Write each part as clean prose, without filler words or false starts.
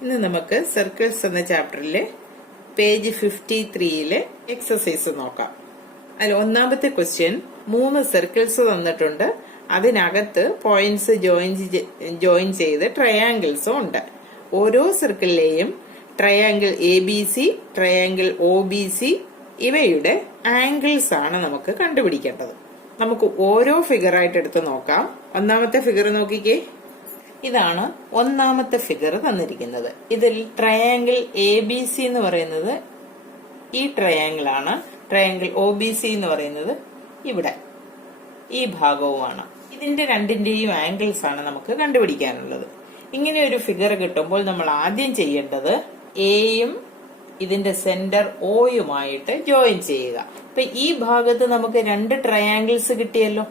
ഇന്ന് നമുക്ക് സർക്കിൾസ് എന്ന ചാപ്റ്ററിലെ പേജ് 53 എക്സസൈസ് നോക്കാം. അതിൽ ഒന്നാമത്തെ ക്വസ്റ്റ്യൻ 3 സർക്കിൾസ് തന്നിട്ടുണ്ട്. അതിനകത്ത് പോയിന്റ്സ് ജോയിൻ ചെയ്ത് ട്രയാങ്കിൾസും ഉണ്ട്. ഓരോ സർക്കിളിലെയും ട്രയാങ്കിൾ ABC, ട്രയാങ്കിൾ OBC ഇവയുടെ ആംഗിൾസ് ആണ് നമുക്ക് കണ്ടുപിടിക്കേണ്ടത്. നമുക്ക് ഓരോ ഫിഗർ ആയിട്ട് എടുത്ത് നോക്കാം. ഒന്നാമത്തെ ഫിഗർ നോക്കിക്കേ. ഇതാണ് ഒന്നാമത്തെ ഫിഗർ തന്നിരിക്കുന്നത്. ഇതിൽ ട്രയാങ്കിൾ ABC എന്ന് പറയുന്നത് ഈ ട്രയാങ്കിൾ ആണ്. ട്രയാങ്കിൾ OBC എന്ന് പറയുന്നത് ഇവിടെ ഈ ഭാഗവുമാണ്. ഇതിന്റെ രണ്ടിന്റെയും ആംഗിൾസ് ആണ് നമുക്ക് കണ്ടുപിടിക്കാനുള്ളത്. ഇങ്ങനെ ഒരു ഫിഗർ കിട്ടുമ്പോൾ നമ്മൾ ആദ്യം ചെയ്യേണ്ടത് എയും ഇതിന്റെ സെന്റർ ഓയുമായിട്ട് ജോയിൻ ചെയ്യുക. അപ്പൊ ഈ ഭാഗത്ത് നമുക്ക് 2 ട്രയാങ്കിൾസ് കിട്ടിയല്ലോ.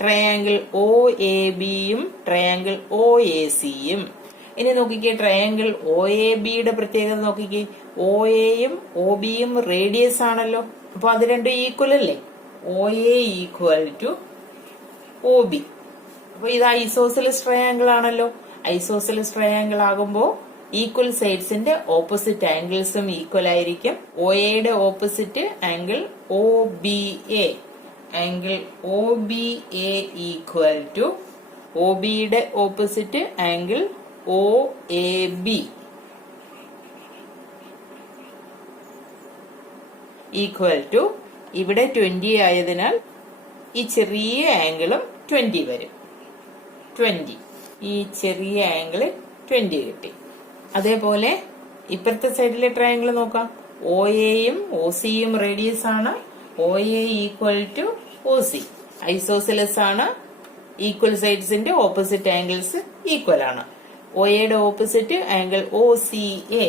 ട്രയാങ്കിൾ OABയും ട്രയാങ്കിൾ OACയും. ഇനി നോക്കിക്കേ, ട്രയാങ്കിൾ OABയുടെ പ്രത്യേകത നോക്കിക്കേ. OAയും OBയും റേഡിയസ് ആണല്ലോ. അപ്പൊ അത് രണ്ടും ഈക്വൽ അല്ലേ. OA equal to OB. അപ്പൊ ഇത് ഐസോസെലസ് ട്രയാങ്കിൾ ആണല്ലോ. ഐസോസെലസ് ട്രയാങ്കിൾ ആകുമ്പോ ഈക്വൽ സൈഡ്സിന്റെ ഓപ്പോസിറ്റ് ആംഗിൾസും ഈക്വൽ ആയിരിക്കും. OAയുടെ opposite angle OBA. Angle OBA equal to OBയുടെ opposite angle OAB equal to ഇവിടെ 20 ആയതിനാൽ ഈ ചെറിയ ആംഗിളും 20 വരും. 20 ഈ ചെറിയ ആംഗിള് 20 കിട്ടി. അതേപോലെ ഇപ്പുറത്തെ സൈഡിലെ ട്രയാംഗിൾ നോക്കാം. OAയും OCയും റേഡിയസ് ആണ്. OA equal to OC. Isosceles ആണ്. ഈക്വൽ സൈഡ്സിന്റെ ഓപ്പോസിറ്റ് ആംഗിൾസ് ഈക്വൽ ആണ്. OAയുടെ opposite angle OCA.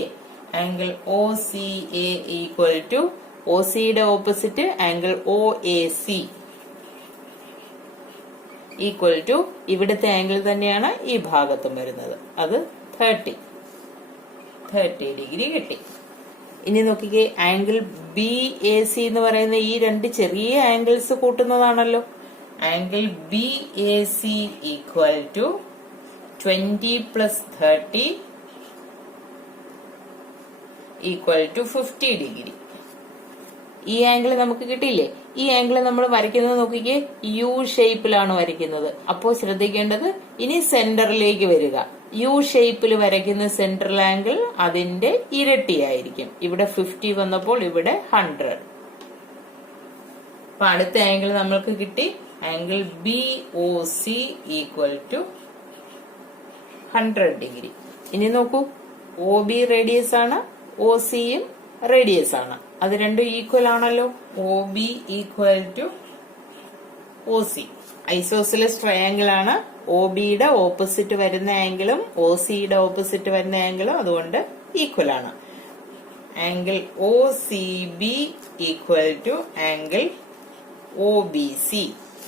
Angle OCA equal to OCയുടെ opposite angle OAC equal to ഇവിടുത്തെ ആംഗിൾ തന്നെയാണ് ഈ ഭാഗത്തും വരുന്നത്. അത് 30 ഡിഗ്രി കിട്ടി. ഇനി നോക്കിക്കേ, ആംഗിൾ BAC എന്ന് പറയുന്ന ഈ 2 ചെറിയ ആംഗിൾസ് കൂട്ടുന്നതാണല്ലോ. Angle BAC equal to 20 plus 30 equal to 50 degree. ഈ ആംഗിൾ നമുക്ക് കിട്ടിയില്ലേ. ഈ ആംഗിൾ നമ്മൾ വരയ്ക്കുന്നത് നോക്കിക്കേ, യു ഷേപ്പിലാണ് വരയ്ക്കുന്നത്. അപ്പോൾ ശ്രദ്ധിക്കേണ്ടത് ഇനി സെന്ററിലേക്ക് വരിക. യു ഷേപ്പിൽ വരയ്ക്കുന്ന സെൻട്രൽ ആംഗിൾ അതിന്റെ ഇരട്ടിയായിരിക്കും. ഇവിടെ 50 വന്നപ്പോൾ ഇവിടെ 100. അപ്പൊ അടുത്ത ആംഗിൾ നമ്മൾക്ക് കിട്ടി. Angle BOC equal to 100 degree. ഇനി നോക്കൂ, OB റേഡിയസ് ആണ്, OCയും റേഡിയസ് ആണ്. അത് രണ്ടും ഈക്വൽ ആണല്ലോ. OB equal to OC. Isosceles triangle ആണ്. OBയുടെ ഓപ്പോസിറ്റ് വരുന്ന ആംഗിളും OCയുടെ ഓപ്പോസിറ്റ് വരുന്ന ആംഗിളും അതുകൊണ്ട് ഈക്വൽ ആണ്. Angle OCB equal to angle OBC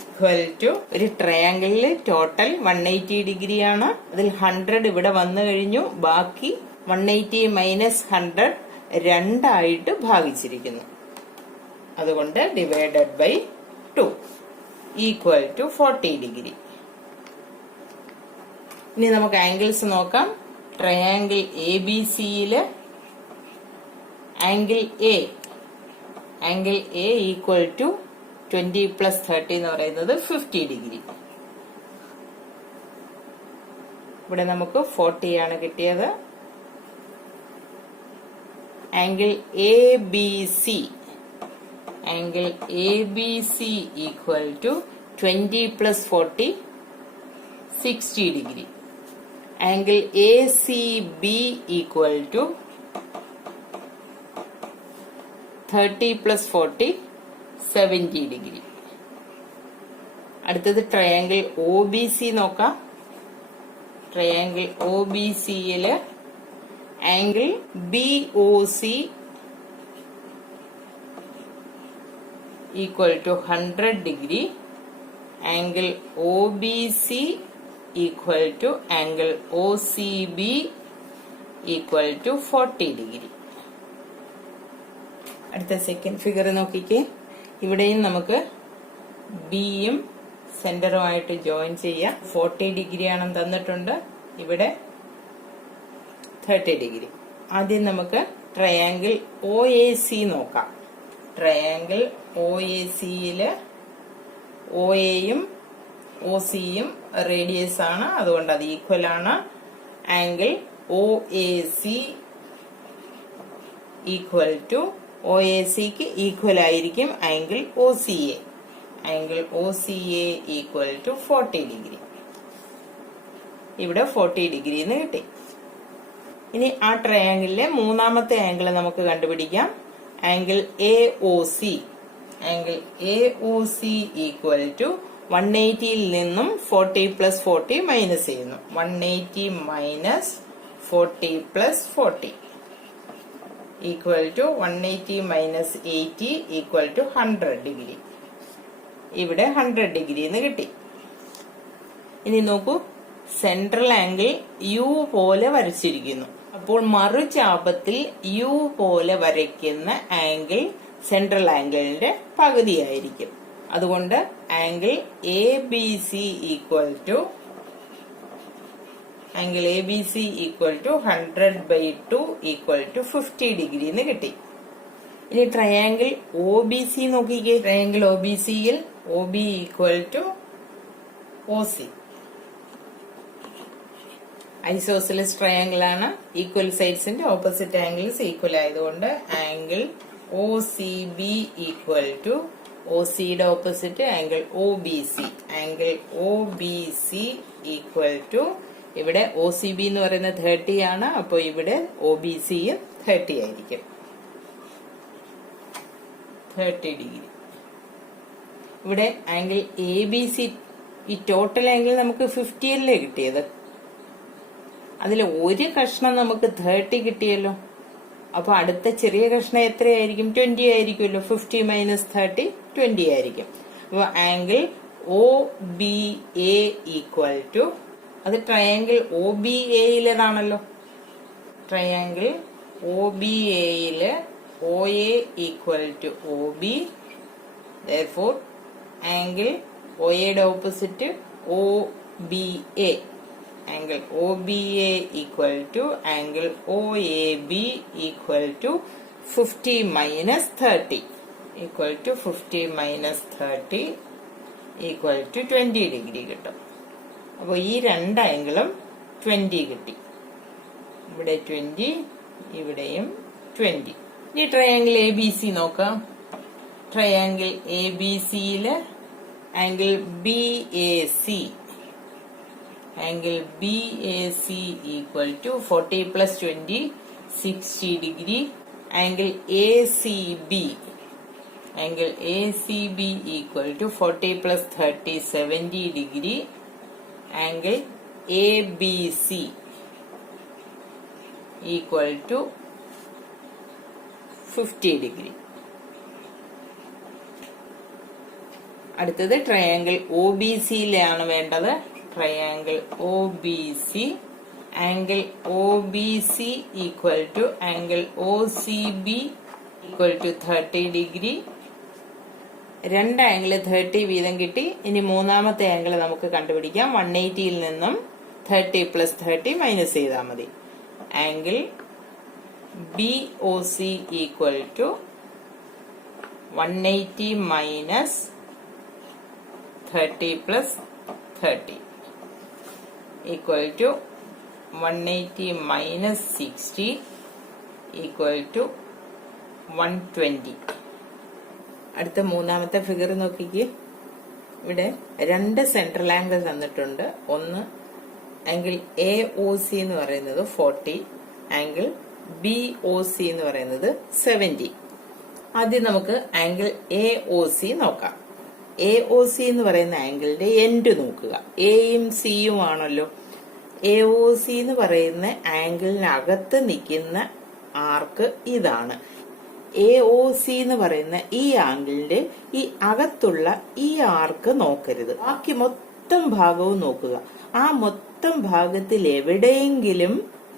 equal to ഒരു ട്രയാംഗിളിൽ ടോട്ടൽ 180 ഡിഗ്രി ആണ്. അതിൽ 100 ഇവിടെ വന്നു കഴിഞ്ഞു. ബാക്കി 180 മൈനസ് 100 2 ഭാഗിച്ചിരിക്കുന്നു. അതുകൊണ്ട് divided by 2 equal to 40 degree. ഇനി നമുക്ക് ആംഗിൾസ് നോക്കാം. ട്രയാംഗിൾ ABCയില് angle A equal to 20 plus 30 എന്ന് പറയുന്നത് 50 ഡിഗ്രി. ഇവിടെ നമുക്ക് 40 ആണ് കിട്ടിയത്. Angle ABC equal to 20 plus 40 60 degree. Angle ACB equal to 30 plus 40 70 degree. അടുത്തത് ട്രയാംഗിൾ OBC നോക്കാം. ട്രയാംഗിൾ OBCയില് angle BOC equal to 100 degree. Angle OBC equal to angle OCB equal to 40 degree. അടുത്ത സെക്കൻഡ് ഫിഗർ നോക്കിക്കേ. ഇവിടെയും നമുക്ക് ബിയും സെന്ററുമായിട്ട് join ചെയ്യാം. 40 degree ആണെന്ന് തന്നിട്ടുണ്ട്. ഇവിടെ 30 ഡിഗ്രി. ആദ്യം നമുക്ക് ട്രയാങ്കിൾ ഒ എ സി നോക്കാം. ട്രയാങ്കിൾ ഒ എ സിയില് ഒ എയും ഒ സിയും റേഡിയസ് ആണ്, അതുകൊണ്ട് അത് ഈക്വൽ ആണ്. Angle O A C equal to O A സിക്ക് ഈക്വൽ ആയിരിക്കും angle O C A. Angle O C A equal to 40 degree. ഇവിടെ 40 ഡിഗ്രി എന്ന് കിട്ടി. ഇനി ആ ട്രയാങ്കിളിലെ മൂന്നാമത്തെ ആംഗിൾ നമുക്ക് കണ്ടുപിടിക്കാം. Angle A O C. Angle A O C equal to 180യിൽ നിന്നും 40 പ്ലസ് 40 മൈനസ് ചെയ്യുന്നു. 180 minus 40 plus 40 equal to 180 minus 80 equal to 100 degree. ഇവിടെ 100 ഡിഗ്രി എന്ന് കിട്ടി. ഇനി നോക്കൂ, സെൻട്രൽ ആംഗിൾ യു പോലെ വരച്ചിരിക്കുന്നു. അപ്പോൾ മറുചാപത്തിൽ യു പോലെ വരയ്ക്കുന്ന ആംഗിൾ സെൻട്രൽ ആംഗിളിന്റെ പകുതിയായിരിക്കും. അതുകൊണ്ട് angle A B C equal to 100/2 equal to 50 degree എന്ന് കിട്ടി. ഇനി ട്രയാങ്കിൾ ഒ ബി സി നോക്കിക്കേ. ട്രയാങ്കിൾ ഒ ബി സിയിൽ O B equal to O C. Isosceles triangle ആണ്. ഈക്വൽ സൈഡ്സിന്റെ ഓപ്പോസിറ്റ് ആംഗിൾസ് ഈക്വൽ ആയതുകൊണ്ട് angle O C B equal to O സിയുടെ opposite angle O B C. Angle O B C equal to, ഇവിടെ O C B എന്ന് പറയുന്നത് 30 ആണ്, അപ്പോൾ ഇവിടെ ഒ ബി സി 30 ആയിരിക്കും. 30 ഡിഗ്രി. ഇവിടെ ആംഗിൾ എ ബി സി, ഈ ടോട്ടൽ ആംഗിൾ നമുക്ക് 50 അല്ലേ കിട്ടിയത്. അതിൽ ഒരു കഷ്ണം നമുക്ക് 30 കിട്ടിയല്ലോ. അപ്പൊ അടുത്ത ചെറിയ കഷ്ണം എത്രയായിരിക്കും? 20 ആയിരിക്കുമല്ലോ. 50 മൈനസ് 30 20 ആയിരിക്കും. അപ്പൊ angle O B A equal to, അത് ട്രയാങ്കിൾ ഒ ബി എയിലേതാണല്ലോ. ട്രയാങ്കിൾ ഒ ബി എയില് O A equal to O B. therefore angle O എയുടെ opposite O B A. Angle O B A equal to angle O A B equal to 50 minus 30 equal to 50 minus 30 equal to 20 degree കിട്ടും. അപ്പോൾ ഈ രണ്ട് ആംഗിളും 20 കിട്ടി. ഇവിടെ 20, ഇവിടെയും 20. ഇനി ട്രയാങ്കിൾ എ ബി സി നോക്കാം. ട്രയാങ്കിൾ എ ബി സിയില് angle B A C. Angle B A C equal to 40 plus 20 60 degree. Angle A C B. Angle A C B equal to 40 plus 30 70 degree. Angle A B C equal to 50 degree. അടുത്തത് triangle O B സിയിലാണ് വേണ്ടത്. Triangle O B C. Angle O B C equal to angle O C B equal to 30 degree. രണ്ട് angle 30 വീതം കിട്ടി. ഇനി മൂന്നാമത്തെ angle നമുക്ക് കണ്ടുപിടിക്കാം. 180യിൽ നിന്നും 30 പ്ലസ് 30 മൈനസ് ചെയ്താൽ മതി. Angle B O C equal to 180 minus 30 plus 30 equal to 180 minus 60 equal to 120. അടുത്ത മൂന്നാമത്തെ ഫിഗർ നോക്കിക്കേ. ഇവിടെ രണ്ട് സെൻട്രൽ ആംഗിൾ തന്നിട്ടുണ്ട്. ഒന്ന് ആംഗിൾ എ ഒ സി എന്ന് പറയുന്നത് 40, ആംഗിൾ ബി ഒ സി എന്ന് പറയുന്നത് 70. ആദ്യം നമുക്ക് ആംഗിൾ എ ഒ സി നോക്കാം. എ ഒ സി എന്ന് പറയുന്ന ആംഗിളിന്റെ എൻഡ് നോക്കുക. എയും സിയും ആണല്ലോ. എ ഒ സി എന്ന് പറയുന്ന ആംഗിളിനകത്ത് നിൽക്കുന്ന ആർക്ക് ഇതാണ്. എ ഒ സി എന്ന് പറയുന്ന ഈ ആംഗിളിന്റെ ഈ അകത്തുള്ള ഈ ആർക്ക് നോക്കരുത്. ബാക്കി മൊത്തം ഭാഗവും നോക്കുക. ആ മൊത്തം ഭാഗത്തിൽ എവിടെയെങ്കിലും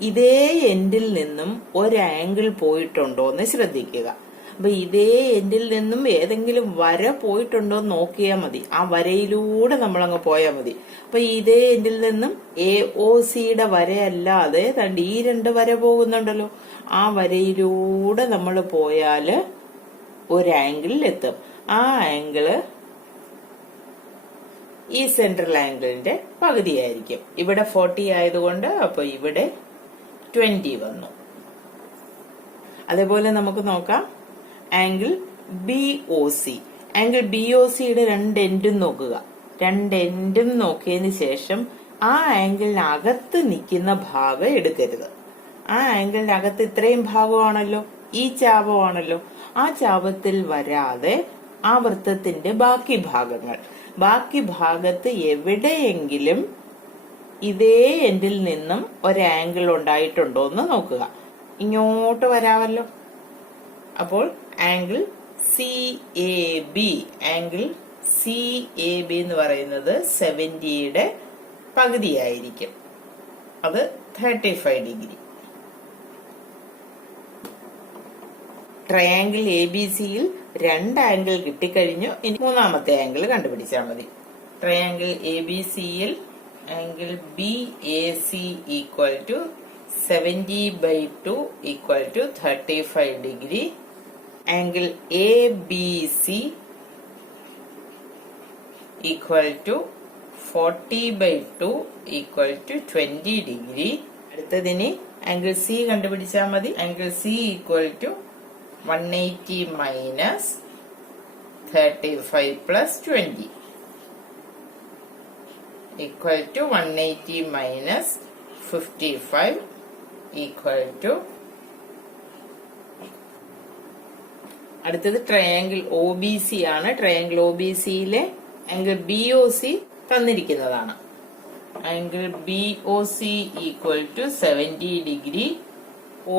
ഇതേ എൻഡിൽ നിന്നും ഒരു ആംഗിൾ പോയിട്ടുണ്ടോ എന്ന് ശ്രദ്ധിക്കുക. അപ്പൊ ഇതേ എൻഡിൽ നിന്നും ഏതെങ്കിലും വര പോയിട്ടുണ്ടോ എന്ന് നോക്കിയാൽ മതി. ആ വരയിലൂടെ നമ്മളങ്ങ് പോയാൽ മതി. അപ്പൊ ഇതേ എൻഡിൽ നിന്നും AOCയുടെ വരയല്ലാതെ തണ്ട് ഈ 2 വര പോകുന്നുണ്ടല്ലോ, ആ വരയിലൂടെ നമ്മൾ പോയാല് ഒരു ആംഗിളിൽ എത്തും. ആ ആംഗിള് ഈ സെൻട്രൽ ആംഗിളിന്റെ പകുതിയായിരിക്കും. ഇവിടെ 40 ആയതുകൊണ്ട് അപ്പൊ ഇവിടെ 20 വന്നു. അതേപോലെ നമുക്ക് നോക്കാം ആംഗിൾ BOC. ആംഗിൾ BOCയുടെ 2 എൻഡും നോക്കുക. 2 എൻഡും നോക്കിയതിന് ശേഷം ആ ആംഗിളിനകത്ത് നിൽക്കുന്ന ഭാഗം എടുക്കരുത്. ആ ആംഗിളിനകത്ത് ഇത്രയും ഭാഗമാണല്ലോ, ഈ ചാപമാണല്ലോ, ആ ചാപത്തിൽ വരാതെ ആ വൃത്തത്തിന്റെ ബാക്കി ഭാഗത്ത് എവിടെയെങ്കിലും ഇതേ എൻഡിൽ നിന്നും ഒരു ആംഗിൾ ഉണ്ടായിട്ടുണ്ടോ എന്ന് നോക്കുക. ഇങ്ങോട്ട് വരാമല്ലോ. അപ്പോൾ ആംഗിൾ CAB എന്ന് പറയുന്നത് 70യുടെ പകുതിയായിരിക്കും. അത് 35 ഡിഗ്രി. ട്രയാംഗിൾ ABCയിൽ 2 ആംഗിൾ കിട്ടിക്കഴിഞ്ഞു. ഇനി മൂന്നാമത്തെ ആംഗിൾ കണ്ടുപിടിച്ചാൽ മതി. ട്രയാംഗിൾ ABCയിൽ angle BAC equal to 70/2 equal to 35 degree. Angle ABC equal to 40/2 equal to 20 degree. അടുത്തതിന് ആംഗിൾ C കണ്ടുപിടിച്ചാൽ മതി. Angle C equal to 180 minus 35 plus 20 equal to 180 minus 55 equal to. അടുത്തത് ട്രയാംഗിൾ OBC ആണ്. Triangle OBCയിലെ angle BOC തന്നിരിക്കുന്നതാണ്. Angle BOC equal to 70 degree.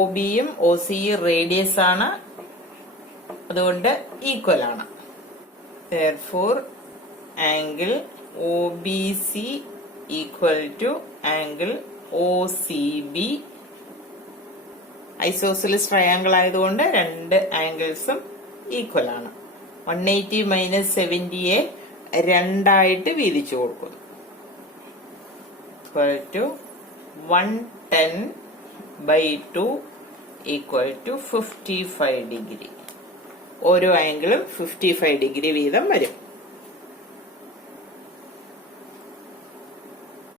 OBയും OCയും radius ആണ്, അതുകൊണ്ട് ഈക്വൽ ആണ്. Therefore, angle OBC equal to angle OCB. Isosceles triangle ആയതുകൊണ്ട് 2 ആംഗിൾസും ഈക്വൽ ആണ്. 180 മൈനസ് 70യെ 2 വീതിച്ചു കൊടുക്കുന്നു. Equal to 110/2 equal to 55 degree. ഓരോ ആംഗിളും 55 ഡിഗ്രി വീതം വരും.